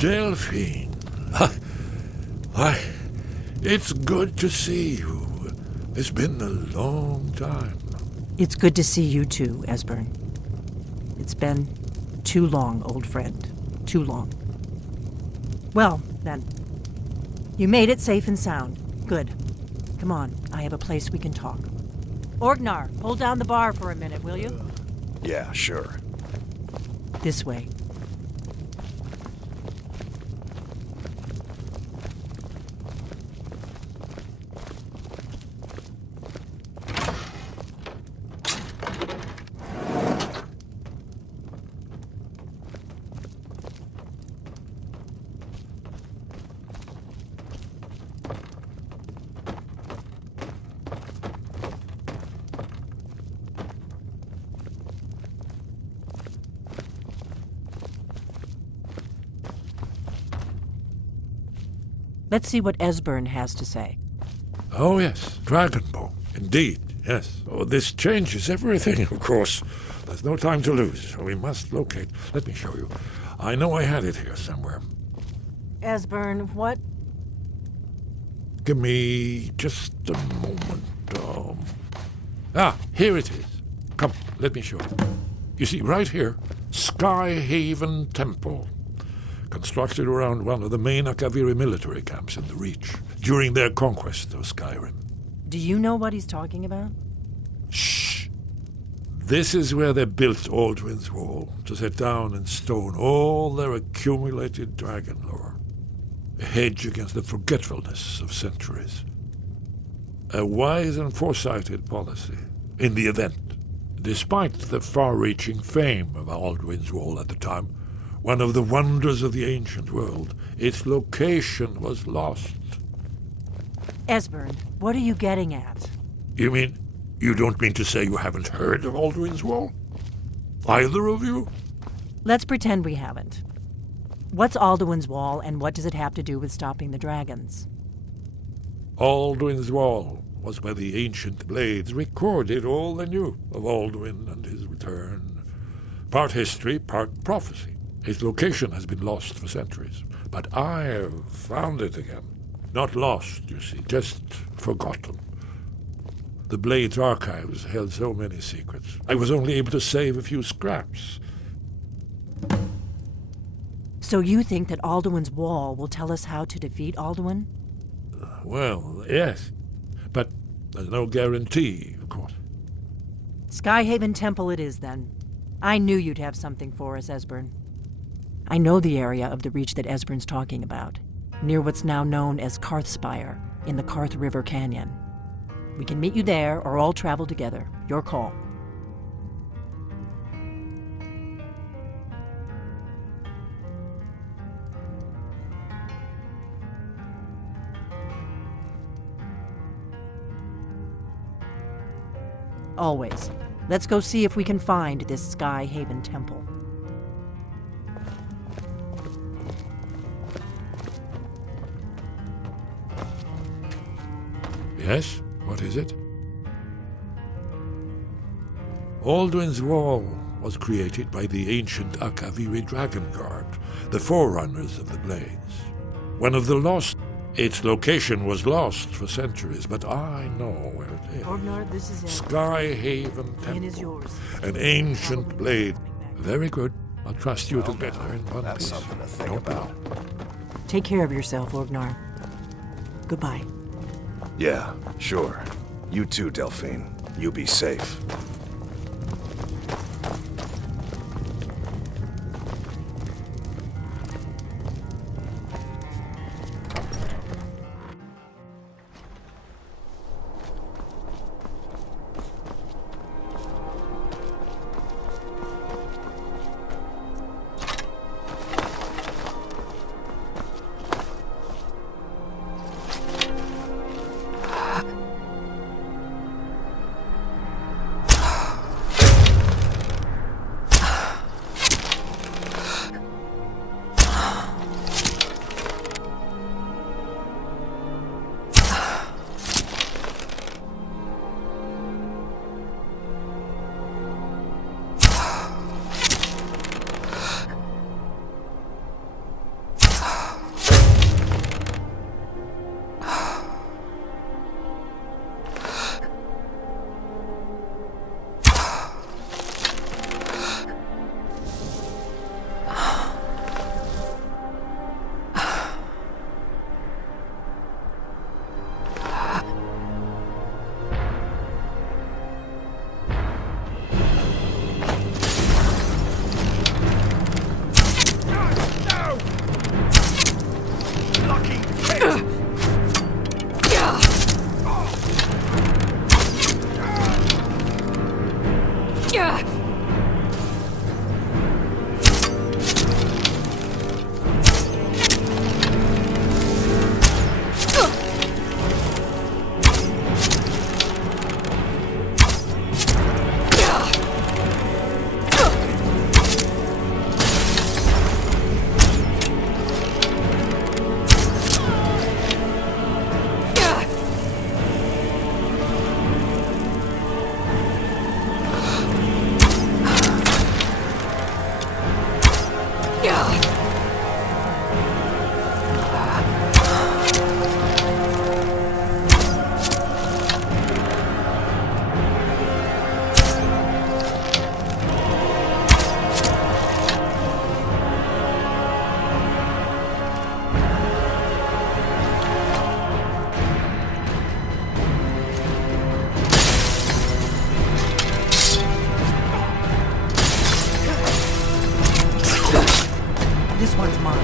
Delphine. Why, it's good to see you. It's been a long time. It's good to see you too, Esbern. It's been too long, old friend. Too long. Well, then. You made it safe and sound. Good. Come on, I have a place we can talk. Orgnar, hold down the bar for a minute, will you? Yeah, sure. This way. Let's see what Esbern has to say. Oh, yes, Dragonbow. Indeed, yes. Oh, this changes everything, of course. There's no time to lose. We must locate. Let me show you. I know I had it here somewhere. Esbern, what? Give me just a moment. Here it is. Come, let me show you. You see, right here, Skyhaven Temple. Constructed around one of the main Akaviri military camps in the Reach during their conquest of Skyrim. Do you know what he's talking about? Shh! This is where they built Alduin's Wall, to set down in stone all their accumulated dragon lore. A hedge against the forgetfulness of centuries. A wise and foresighted policy, in the event. Despite the far-reaching fame of Alduin's Wall at the time, one of the wonders of the ancient world, its location was lost. Esbern, what are you getting at? You mean, you don't mean to say you haven't heard of Alduin's Wall? Either of you? Let's pretend we haven't. What's Alduin's Wall, and what does it have to do with stopping the dragons? Alduin's Wall was where the ancient blades recorded all they knew of Alduin and his return. Part history, part prophecy. Its location has been lost for centuries, but I have found it again. Not lost, you see, just forgotten. The Blade's archives held so many secrets. I was only able to save a few scraps. So you think that Alduin's Wall will tell us how to defeat Alduin? Well, yes, but there's no guarantee, of course. Skyhaven Temple it is, then. I knew you'd have something for us, Esbern. I know the area of the Reach that Esbern's talking about, near what's now known as Karthspire, in the Karth River Canyon. We can meet you there, or all travel together. Your call. Always. Let's go see if we can find this Skyhaven Temple. Yes? What is it? Alduin's Wall was created by the ancient Akaviri Dragon Guard, the forerunners of the Blades. One of the lost... Its location was lost for centuries, but I know where it is. Orgnar, this is it. Skyhaven Temple. Is yours. An ancient blade. Very good. I'll trust you to get her in one That's piece. something to think Don't about. Take care of yourself, Orgnar. Goodbye. Yeah, sure. You too, Delphine. You be safe. This one's mine.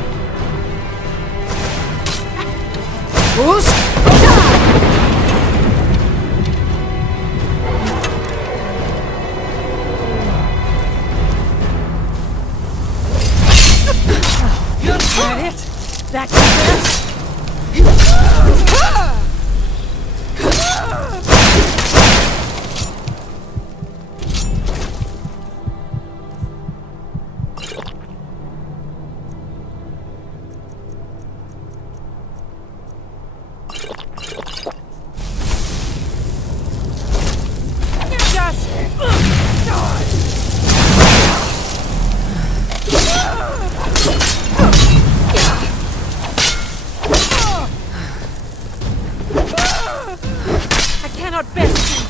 That it? That I cannot best you.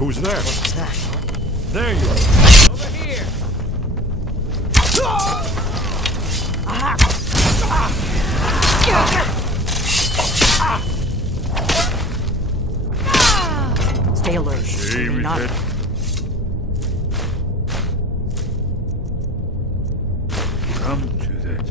Who's there? What's that? There you are. Over here! Stay alert. Shame is Not dead. Come to that.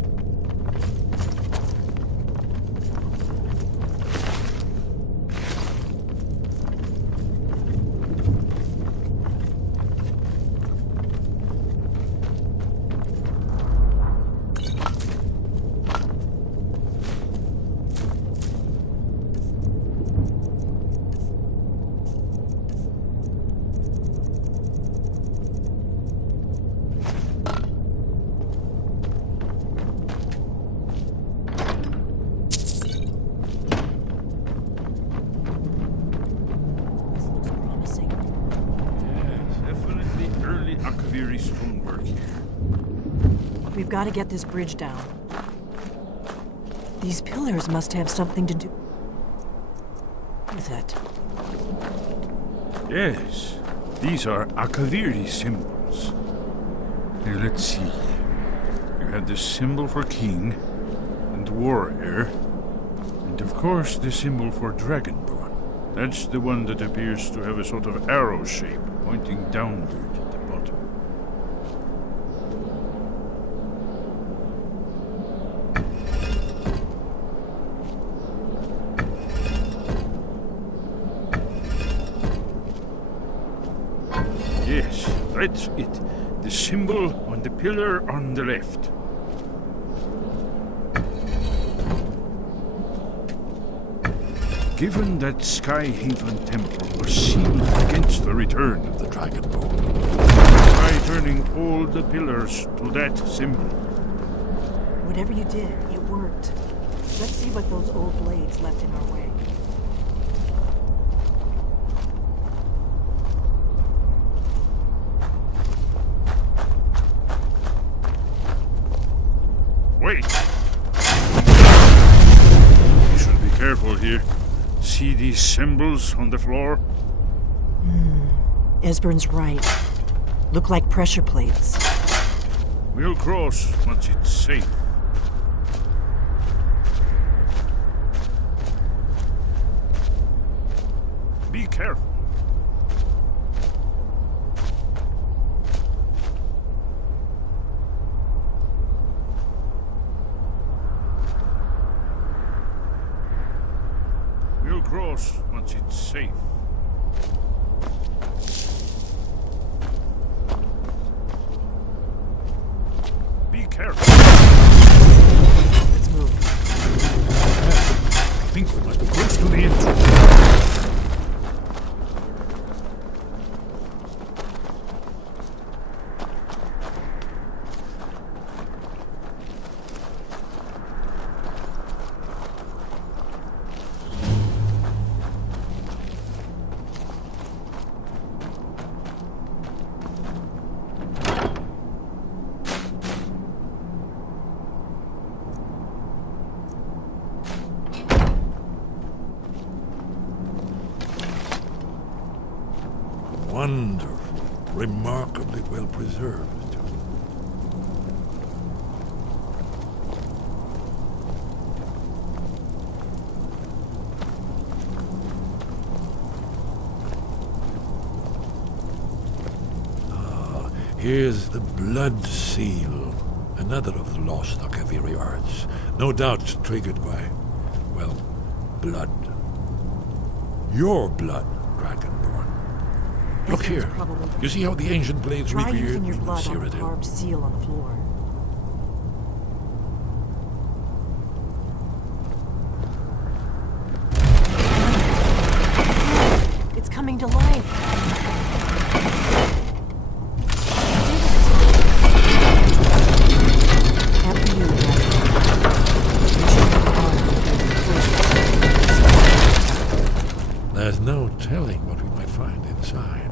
Akaviri stonework here. We've got to get this bridge down. These pillars must have something to do with it. Yes, these are Akaviri symbols. Here, let's see. You had the symbol for king, and warrior, and of course the symbol for dragonborn. That's the one that appears to have a sort of arrow shape pointing downward at the bottom. Yes, that's it. The symbol on the pillar on the left. Given that Skyhaven Temple was sealed against the return of the Dragonborn, try turning all the pillars to that symbol. Whatever you did, it worked. Let's see what those old blades left in our way. Wait! You should be careful here. See these symbols on the floor? Esbern's right. Look like pressure plates. We'll cross once it's safe. Be careful. We'll cross once it's safe. Be careful. Let's move. I think we must be close to the entrance. Wonderful, remarkably well preserved. Here's the blood seal, another of the lost Akaviri arts, no doubt triggered by, well, blood. Your blood, Dragonborn. Look Esbern's here. probably- You see how the ancient blades Try revered using your in blood on the Cyrodiil? carved seal on the floor. It's coming to life. After you, you should have gone There's no telling what we might find inside.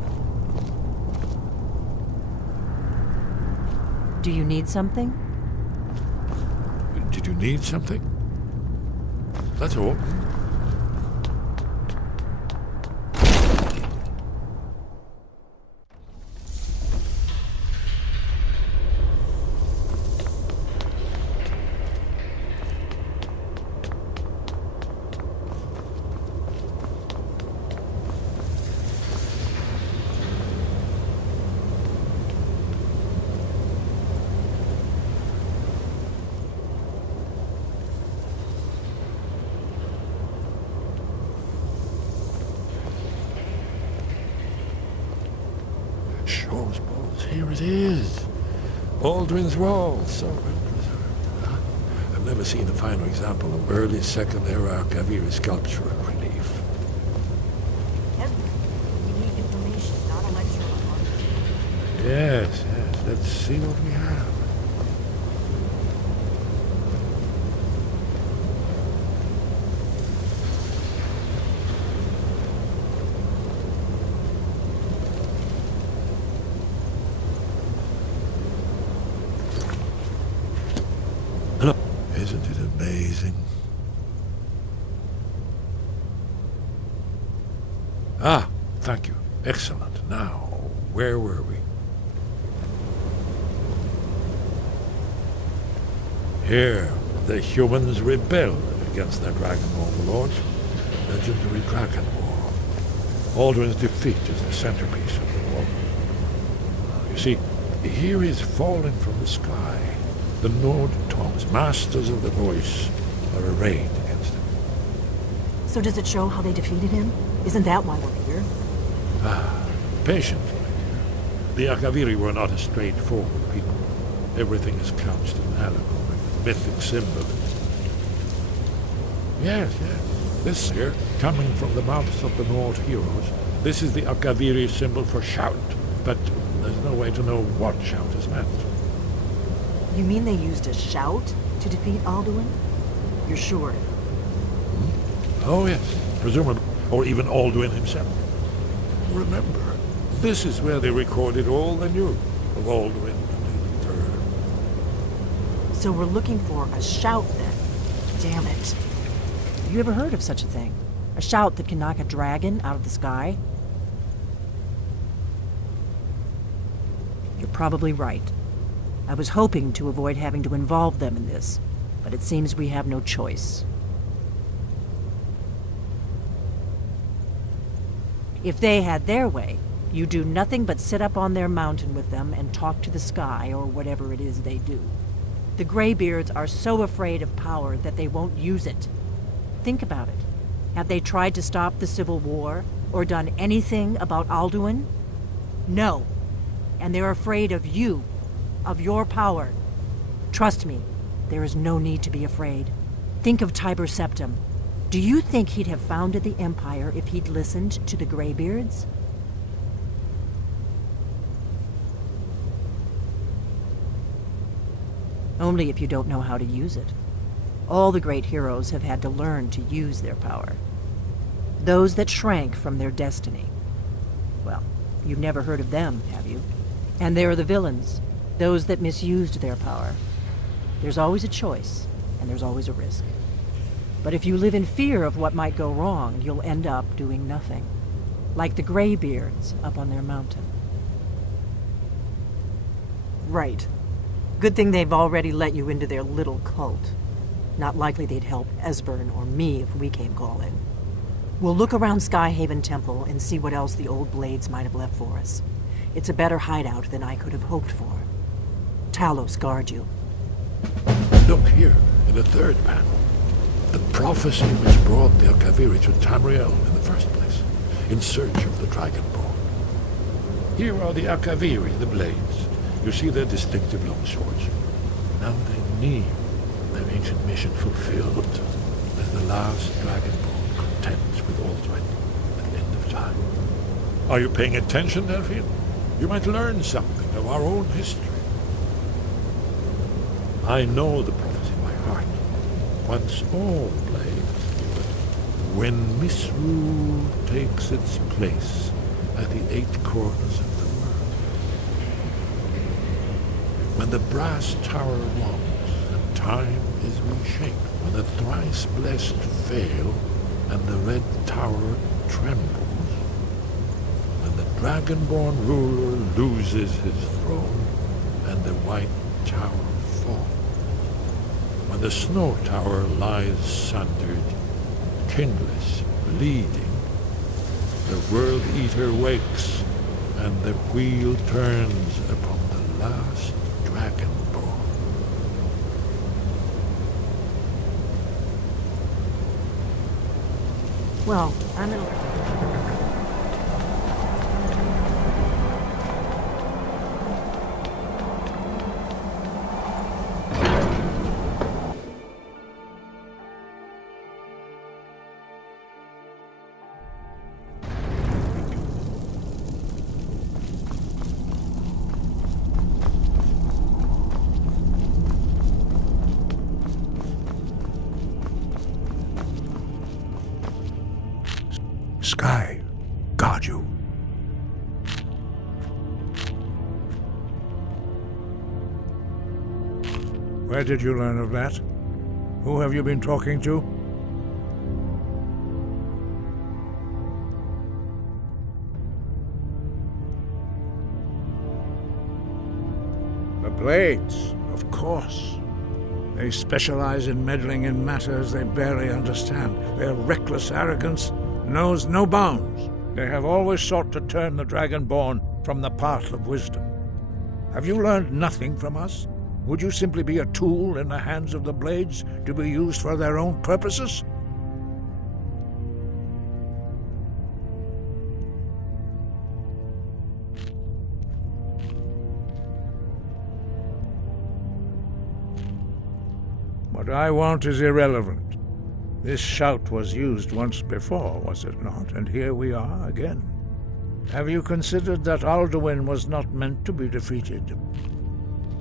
Do you need something? Did you need something? That's all. Shaw's balls, here it is. Alduin's Wall, so well preserved. I've never seen a finer example of early Second Era Akaviri sculpture and relief. Esbern, we need information, not a lecture on art. Yes, let's see what we have. Amazing. Ah, thank you. Excellent. Now, where were we? Here, the humans rebelled against their dragon overlords. Legendary Dragon War. Alduin's defeat is the centerpiece of the war. You see, here is falling from the sky. The Nord tongues, masters of the voice, are arrayed against him. So does it show how they defeated him? Isn't that why we're here? Patience, my dear. The Akaviri were not a straightforward people. Everything is couched in allegory, mythic symbolism. Yes. This here, coming from the mouths of the Nord heroes, this is the Akaviri symbol for shout, but there's no way to know what shout is meant. You mean they used a shout to defeat Alduin? You're sure? Oh yes, presumably, or even Alduin himself. Remember, this is where they recorded all they knew of Alduin and his return. So we're looking for a shout then. Damn it. Have you ever heard of such a thing? A shout that can knock a dragon out of the sky? You're probably right. I was hoping to avoid having to involve them in this, but it seems we have no choice. If they had their way, you do nothing but sit up on their mountain with them and talk to the sky or whatever it is they do. The Greybeards are so afraid of power that they won't use it. Think about it. Have they tried to stop the Civil War or done anything about Alduin? No. And they're afraid of you, of your power. Trust me, there is no need to be afraid. Think of Tiber Septim. Do you think he'd have founded the Empire if he'd listened to the Greybeards? Only if you don't know how to use it. All the great heroes have had to learn to use their power. Those that shrank from their destiny. Well, you've never heard of them, have you? And there are the villains, those that misused their power. There's always a choice, and there's always a risk. But if you live in fear of what might go wrong, you'll end up doing nothing. Like the Greybeards up on their mountain. Right. Good thing they've already let you into their little cult. Not likely they'd help Esbern or me if we came calling. We'll look around Skyhaven Temple and see what else the old blades might have left for us. It's a better hideout than I could have hoped for. Talos guard you. Look here, in the third panel. The prophecy which brought the Akaviri to Tamriel in the first place, in search of the Dragonborn. Here are the Akaviri, the blades. You see their distinctive long swords. Now they need their ancient mission fulfilled as the last Dragonborn contends with Alduin at the end of time. Are you paying attention, Delphine? You might learn something of our own history. I know the prophecy by heart. Once all blades knew it. When misrule takes its place at the 8 corners of the world. When the brass tower rocks and time is reshaped. When the thrice blessed fail and the red tower trembles. When the dragonborn ruler loses his throne and the white tower falls. When the snow tower lies sundered, kingless, bleeding, the World Eater wakes, and the wheel turns upon the last Dragonborn. Well, I'm in... Sky, guard you. Where did you learn of that? Who have you been talking to? The Blades, of course. They specialize in meddling in matters they barely understand. Their reckless arrogance knows no bounds. They have always sought to turn the Dragonborn from the path of wisdom. Have you learned nothing from us? Would you simply be a tool in the hands of the Blades to be used for their own purposes? What I want is irrelevant. This shout was used once before, was it not? And here we are again. Have you considered that Alduin was not meant to be defeated?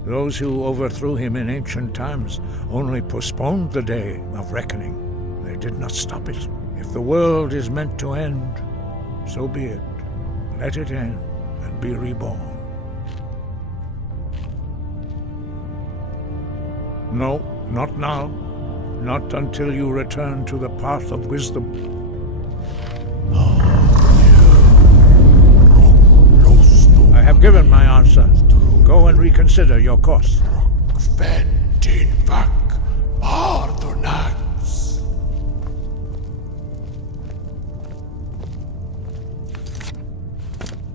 Those who overthrew him in ancient times only postponed the day of reckoning. They did not stop it. If the world is meant to end, so be it. Let it end and be reborn. No, not now. Not until you return to the path of wisdom. I have given my answer. Go and reconsider your course.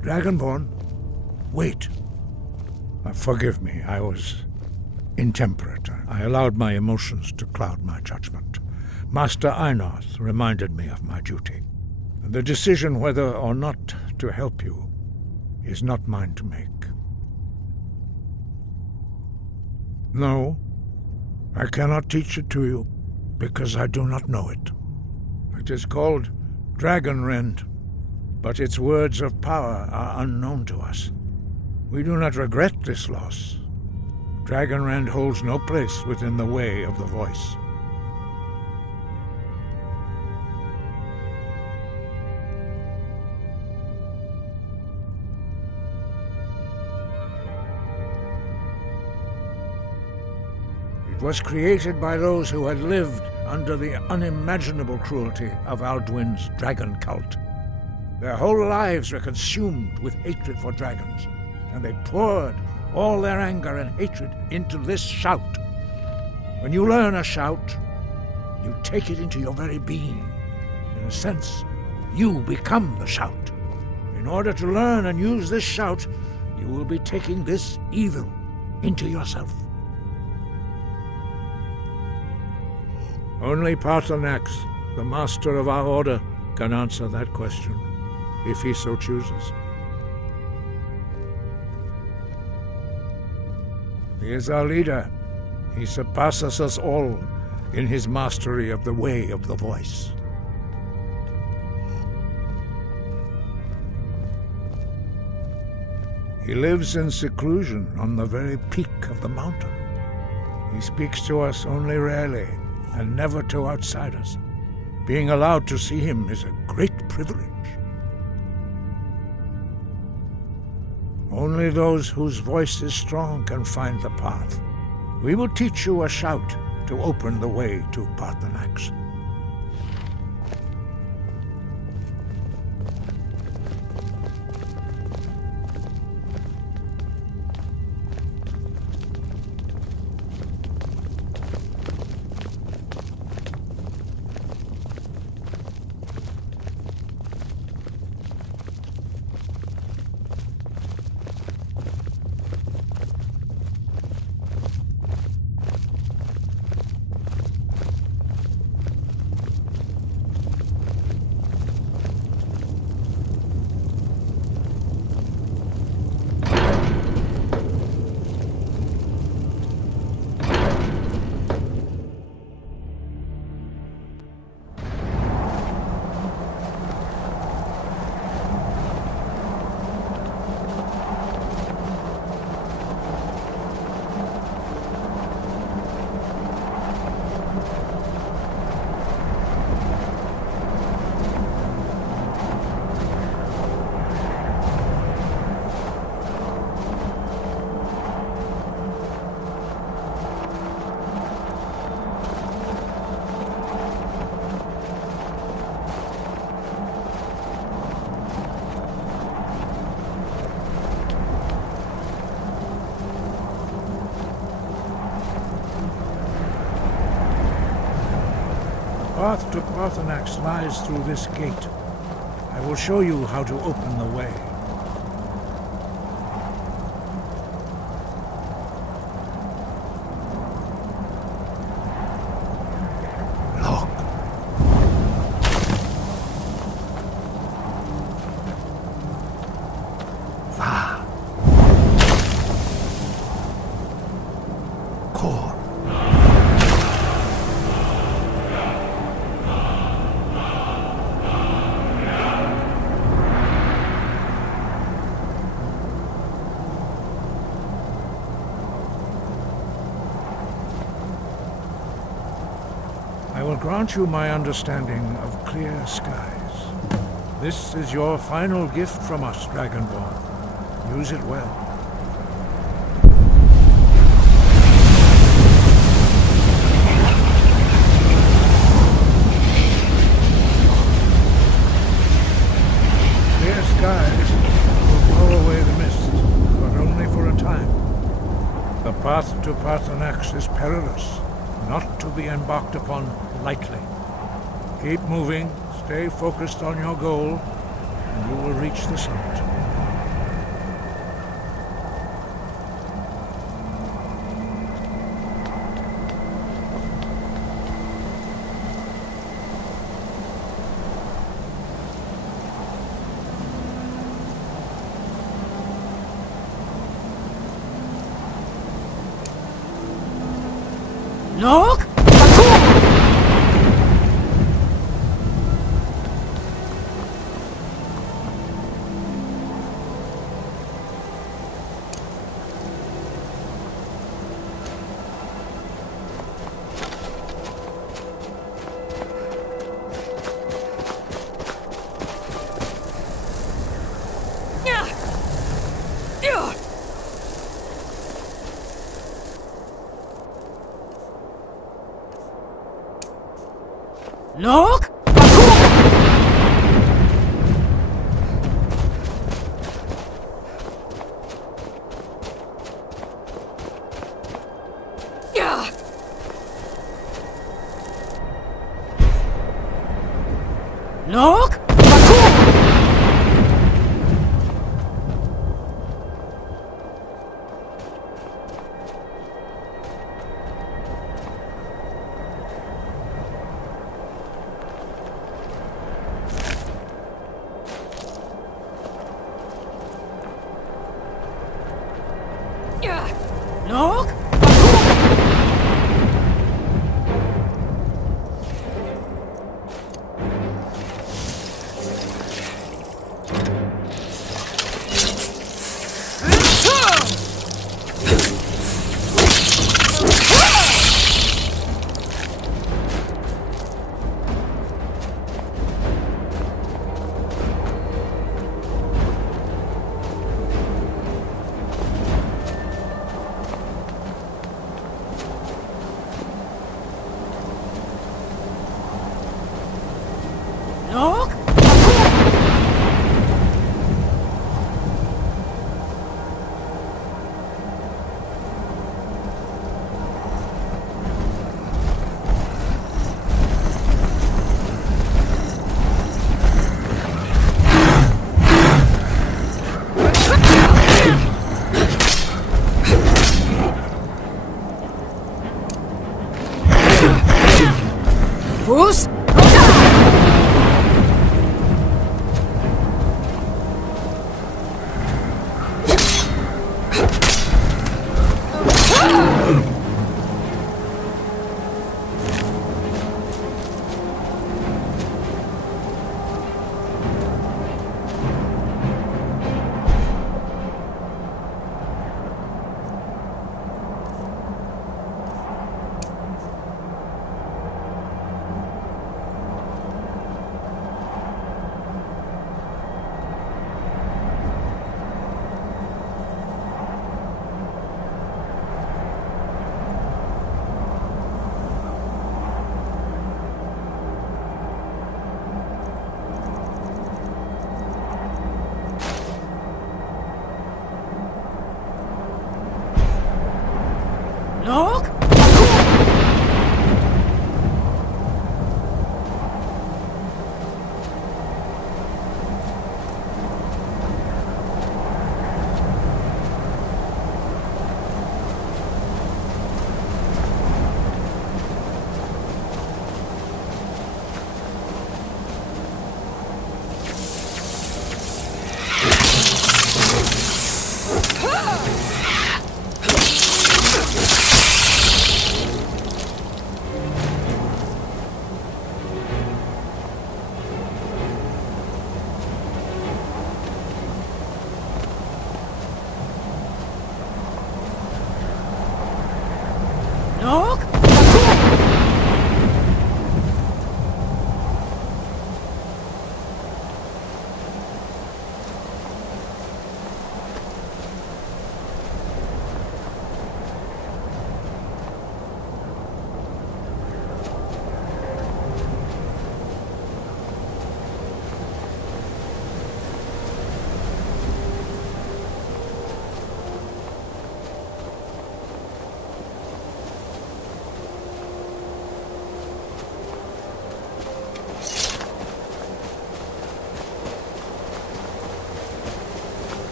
Dragonborn, wait. Forgive me, I was intemperate. I allowed my emotions to cloud my judgment. Master Einarth reminded me of my duty. The decision whether or not to help you is not mine to make. No, I cannot teach it to you, because I do not know it. It is called Dragonrend, but its words of power are unknown to us. We do not regret this loss. Dragonrend holds no place within the way of the voice. It was created by those who had lived under the unimaginable cruelty of Alduin's dragon cult. Their whole lives were consumed with hatred for dragons, and they poured all their anger and hatred into this shout. When you learn a shout, you take it into your very being. In a sense, you become the shout. In order to learn and use this shout, you will be taking this evil into yourself. Only Paarthurnax, the master of our order, can answer that question, if he so chooses. He is our leader. He surpasses us all in his mastery of the way of the voice. He lives in seclusion on the very peak of the mountain. He speaks to us only rarely, and never to outsiders. Being allowed to see him is a great privilege. Only those whose voice is strong can find the path. We will teach you a shout to open the way to Paarthurnax. path to Parthenax lies through this gate. I will show you how to open the way. Look. Va. Cor. I will grant you my understanding of clear skies. This is your final gift from us, Dragonborn. Use it well. Clear skies will blow away the mist, but only for a time. The path to Parthenax is perilous, not to be embarked upon lightly. Keep moving, stay focused on your goal, and you will reach the summit. Look! Look! Look! Look!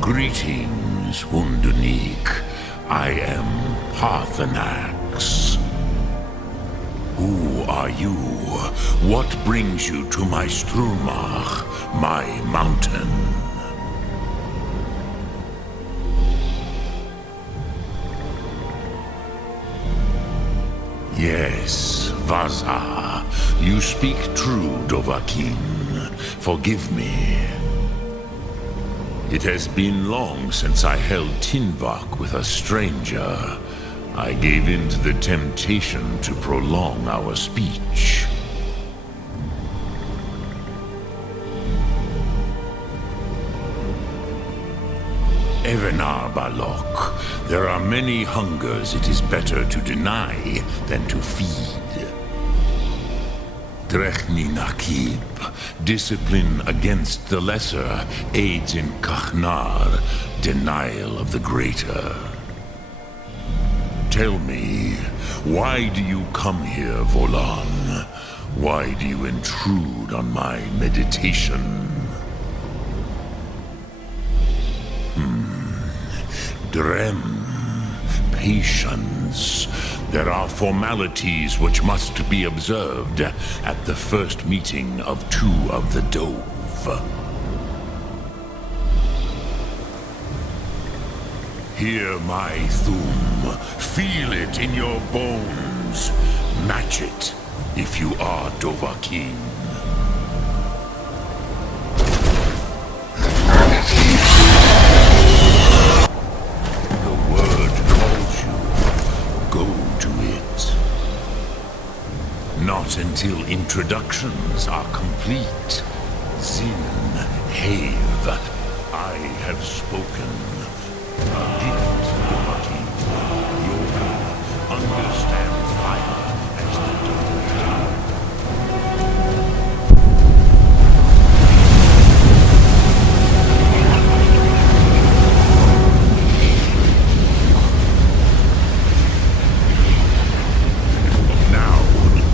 Greetings, Wunderneek. I am Parthenax. Who are you? What brings you to my Strumach, my mountain? Yes, Vaza. You speak true, Dovahkiin. Forgive me. It has been long since I held Tinvak with a stranger. I gave in to the temptation to prolong our speech. Evenar Balok, there are many hungers it is better to deny than to feed. Drechni Nakib, discipline against the lesser, aids in Kachnar, denial of the greater. Tell me, why do you come here, Volan? Why do you intrude on my meditation? Drem, patience. There are formalities which must be observed at the first meeting of two of the Dove. Hear my Thum. Feel it in your bones. Match it if you are Dovahkiin. Not until introductions are complete. Zin, Have, I have spoken. A gift, Dovahkiin. You understand fire as the Dove.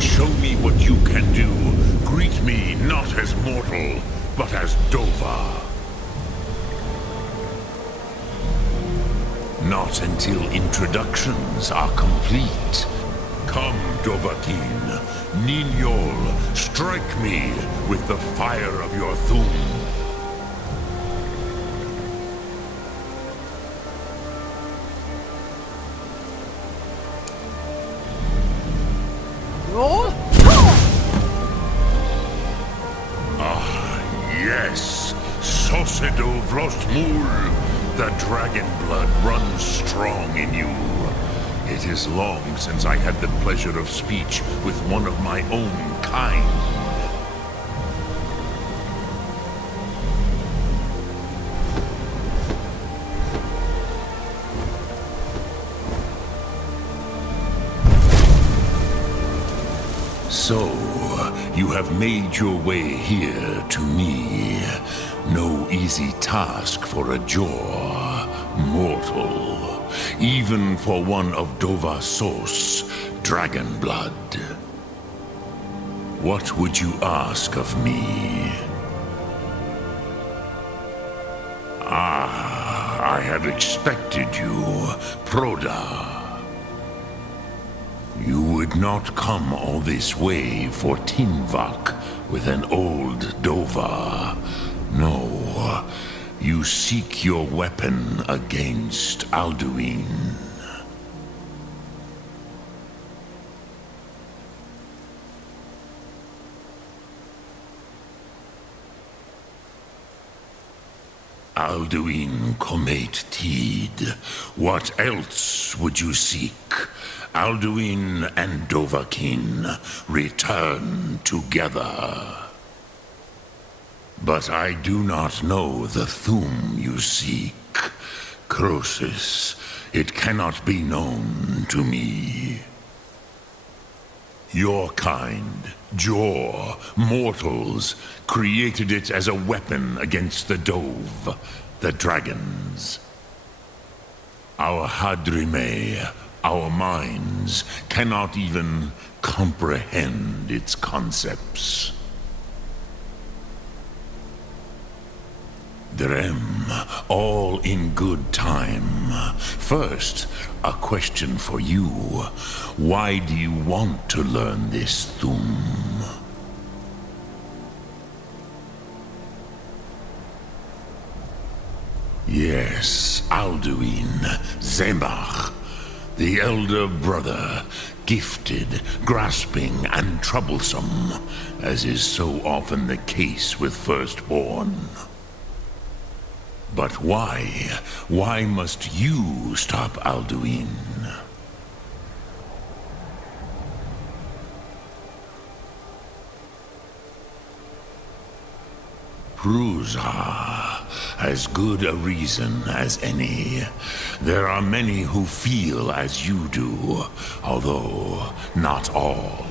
Show me what you can do. Greet me not as mortal, but as Dova. Not until introductions are complete. Come, Dovahkiin. Ninyol, strike me with the fire of your Thum. Yes, Sosedo Vrostmul. The dragon blood runs strong in you. It is long since I had the pleasure of speech with one of my own kind. So, you have made your way here to me. No easy task for a Jor, mortal. Even for one of Dova Sos, dragon blood. What would you ask of me? Ah, I have expected you, Proda. You would not come all this way for Tinvak with an old Dova. No, you seek your weapon against Alduin. Alduin Comate Teed. What else would you seek? Alduin and Dovahkiin return together. But I do not know the Thum you seek. Croesus, it cannot be known to me. Your kind, Jor, mortals, created it as a weapon against the Dove, the dragons. Our Hadrime, our minds, cannot even comprehend its concepts. Drem, all in good time. First, a question for you. Why do you want to learn this Thum? Yes, Alduin, Zemach, the elder brother, gifted, grasping, and troublesome, as is so often the case with firstborn. But why? Why must you stop Alduin? Prusa, as good a reason as any. There are many who feel as you do, although not all.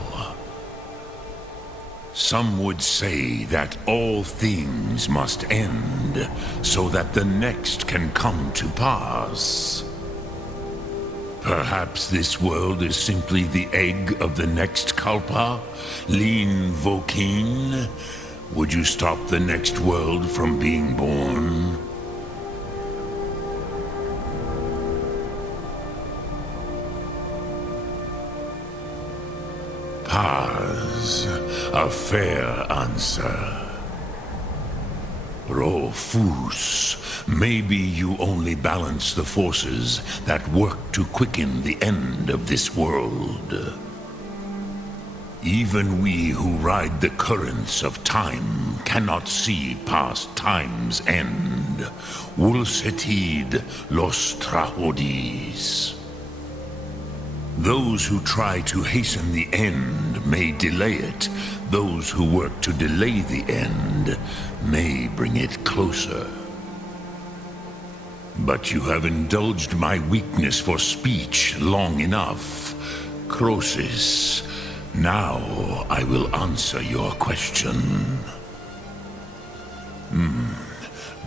Some would say that all things must end, so that the next can come to pass. Perhaps this world is simply the egg of the next Kalpa, Lin Vokin. Would you stop the next world from being born? Paz, a fair answer. Rofus, maybe you only balance the forces that work to quicken the end of this world. Even we who ride the currents of time cannot see past time's end. Wulsetid los trahodis. Those who try to hasten the end may delay it. Those who work to delay the end may bring it closer. But you have indulged my weakness for speech long enough. Croesus, now I will answer your question.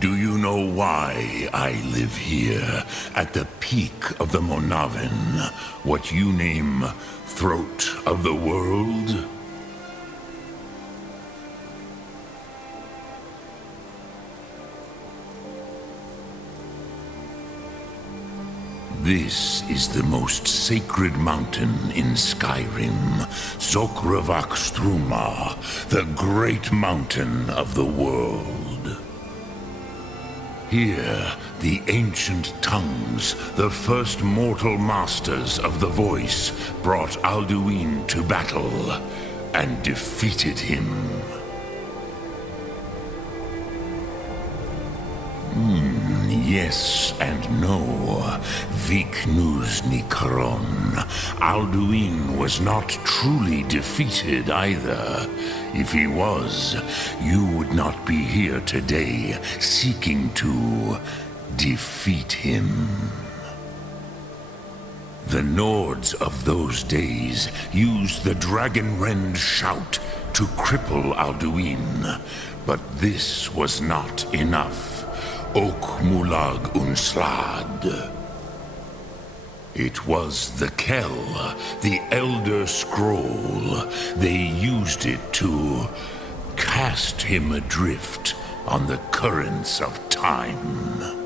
Do you know why I live here, at the peak of the Monavin, what you name Throat of the World? This is the most sacred mountain in Skyrim, Zokravak Struma, the great mountain of the world. Here, the ancient tongues, the first mortal masters of the voice, brought Alduin to battle and defeated him. Yes and no. Viknus Nikaron. Alduin was not truly defeated either. If he was, you would not be here today seeking to defeat him. The Nords of those days used the Dragonrend shout to cripple Alduin, but this was not enough. Ok Mulag Unslad. It was the Kell, the Elder Scroll. They used it to cast him adrift on the currents of time.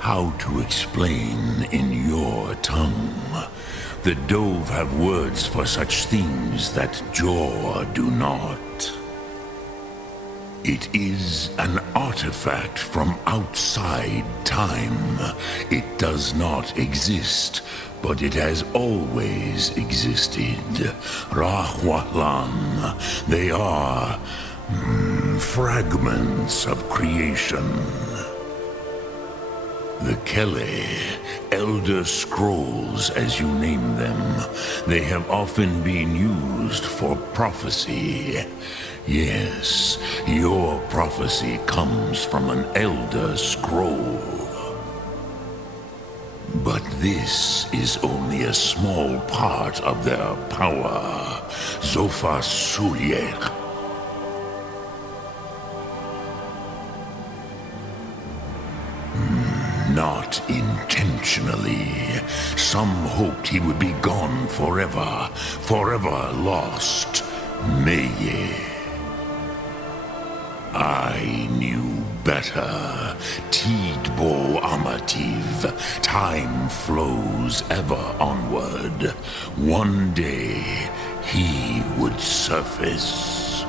How to explain in your tongue? The Dove have words for such things that Jor do not. It is an artifact from outside time. It does not exist, but it has always existed. Rahwahlan. They are fragments of creation. The Kele, Elder Scrolls, as you name them. They have often been used for prophecy. Yes, your prophecy comes from an Elder Scroll. But this is only a small part of their power. Zofa Sulier. Not intentionally. Some hoped he would be gone forever, forever lost. Meye. I knew better. Tidbo Amativ. Time flows ever onward. One day, he would surface.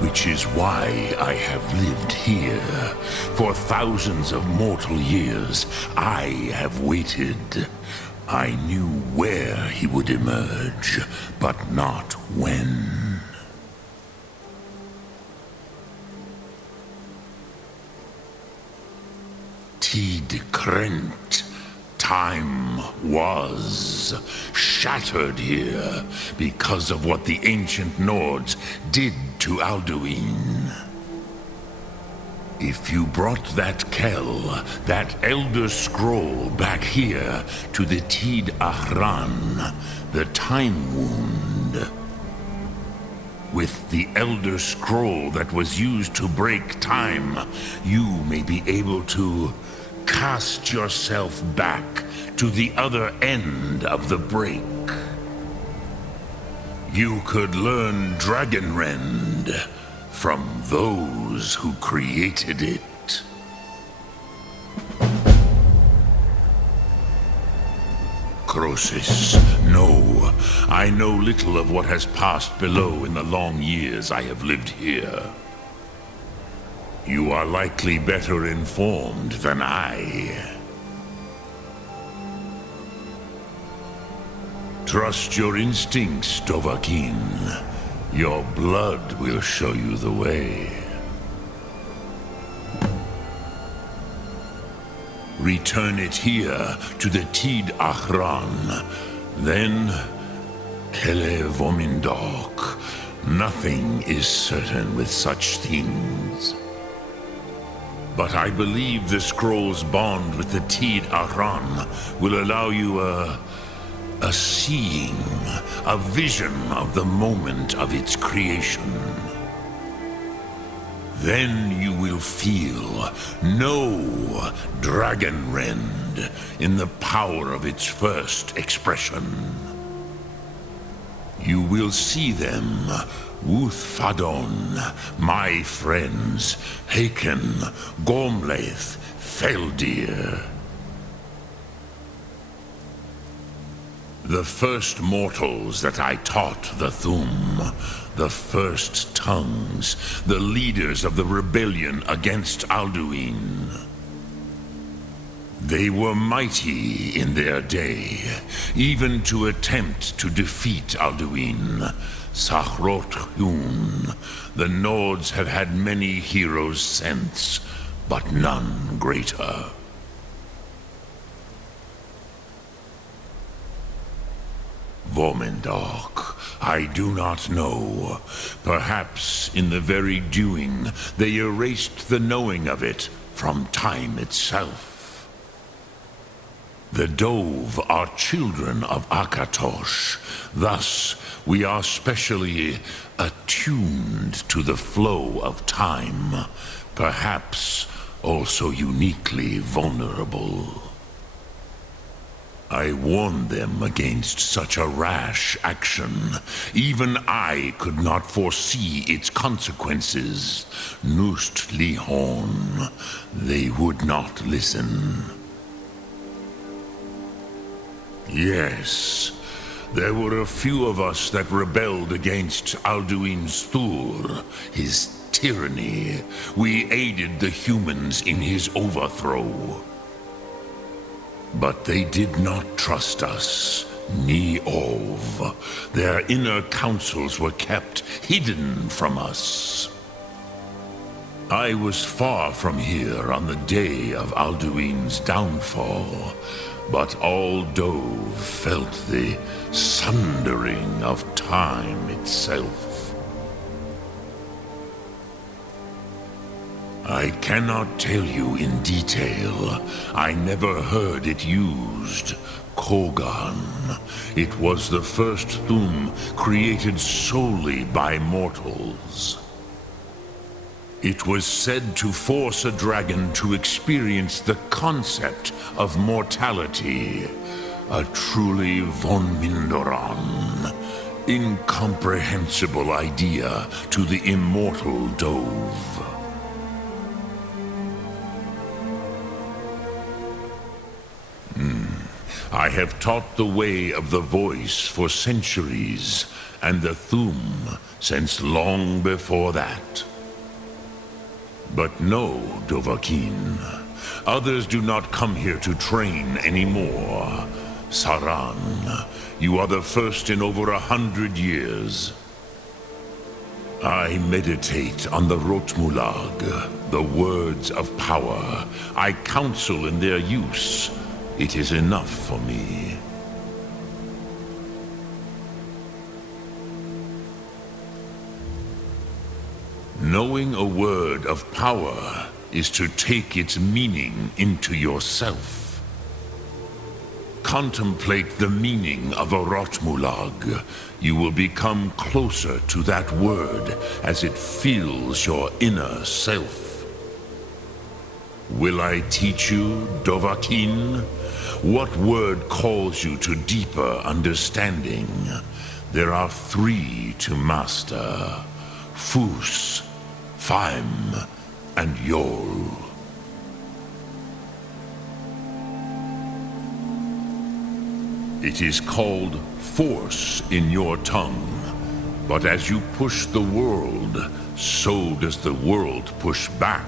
Which is why I have lived here. For thousands of mortal years, I have waited. I knew where he would emerge, but not when. Tid Krent. Time was shattered here because of what the ancient Nords did to Alduin. If you brought that Kell, that Elder Scroll, back here to the Tid Ahran, the Time Wound, with the Elder Scroll that was used to break time, you may be able to cast yourself back to the other end of the break. You could learn Dragonrend from those who created it. Crosis, no. I know little of what has passed below in the long years I have lived here. You are likely better informed than I. Trust your instincts, Dovahkiin. Your blood will show you the way. Return it here to the Tid Ahran. Then, Kele Vomindok. Nothing is certain with such things. But I believe the scroll's bond with the Tid Ahran will allow you a seeing, a vision of the moment of its creation. Then you will feel, know Dragonrend in the power of its first expression. You will see them, Wuthfadon, my friends, Haken, Gormlaith, Feldir. The first mortals that I taught the Thum, the first tongues, the leaders of the rebellion against Alduin. They were mighty in their day, even to attempt to defeat Alduin. Sahrot Hun, the Nords have had many heroes since, but none greater. Vomindok, I do not know. Perhaps in the very doing, they erased the knowing of it from time itself. The Dove are children of Akatosh. Thus, we are specially attuned to the flow of time, perhaps also uniquely vulnerable. I warned them against such a rash action. Even I could not foresee its consequences. Nust Lihon, they would not listen. Yes, there were a few of us that rebelled against Alduin's Thur, his tyranny. We aided the humans in his overthrow. But they did not trust us, ni Ov. Their inner counsels were kept hidden from us. I was far from here on the day of Alduin's downfall, but all Dove felt the sundering of time itself. I cannot tell you in detail. I never heard it used. Kogan. It was the first Thum created solely by mortals. It was said to force a dragon to experience the concept of mortality. A truly von Mindoran, incomprehensible idea to the immortal Dove. I have taught the way of the voice for centuries, and the Thum since long before that. But no, Dovahkiin. Others do not come here to train anymore. Saran, you are the first in over 100 years. I meditate on the Rotmulag, the words of power. I counsel in their use. It is enough for me. Knowing a word of power is to take its meaning into yourself. Contemplate the meaning of a Rotmulag. You will become closer to that word as it fills your inner self. Will I teach you, Dovahkiin? What word calls you to deeper understanding? There are 3 to master. Fus, Faim, and Yol. It is called force in your tongue, but as you push the world, so does the world push back.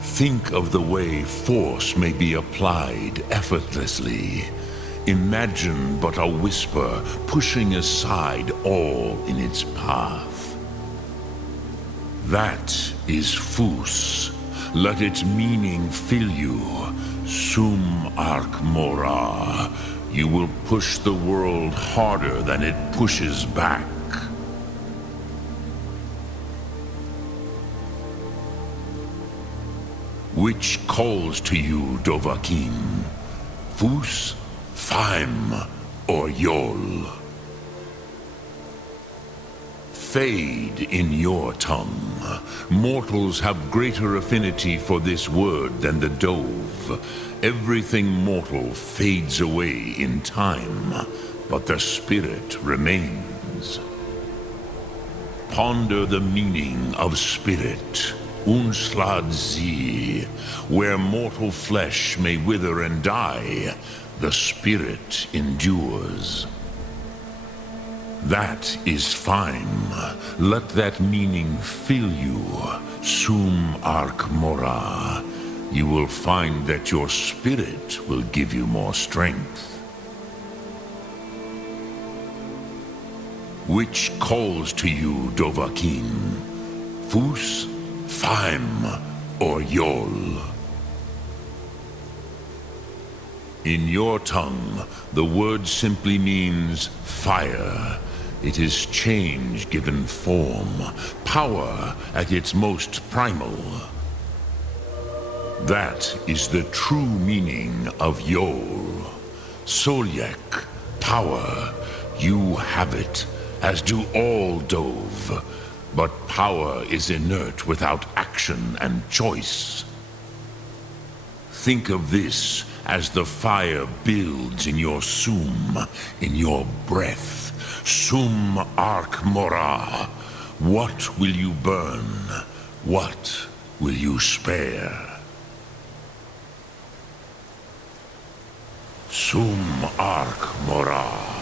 Think of the way force may be applied effortlessly. Imagine but a whisper pushing aside all in its path. That is Fus. Let its meaning fill you. Sum Ark Mora. You will push the world harder than it pushes back. Which calls to you, Dovahkiin? Fus, Faim, or Yol? Fade in your tongue. Mortals have greater affinity for this word than the Dove. Everything mortal fades away in time, but the spirit remains. Ponder the meaning of spirit. Unslad Zi, where mortal flesh may wither and die, the spirit endures. That is fine. Let that meaning fill you. Sum Ark Mora. You will find that your spirit will give you more strength. Which calls to you, Dovahkiin? Fus, Faim, or Yol? In your tongue, the word simply means fire. It is change given form, power at its most primal. That is the true meaning of Yol. Solyek, power. You have it, as do all Dove. But power is inert without action and choice. Think of this as the fire builds in your sum, in your breath. Sum Ark Mora. What will you burn? What will you spare? Sum Ark Mora.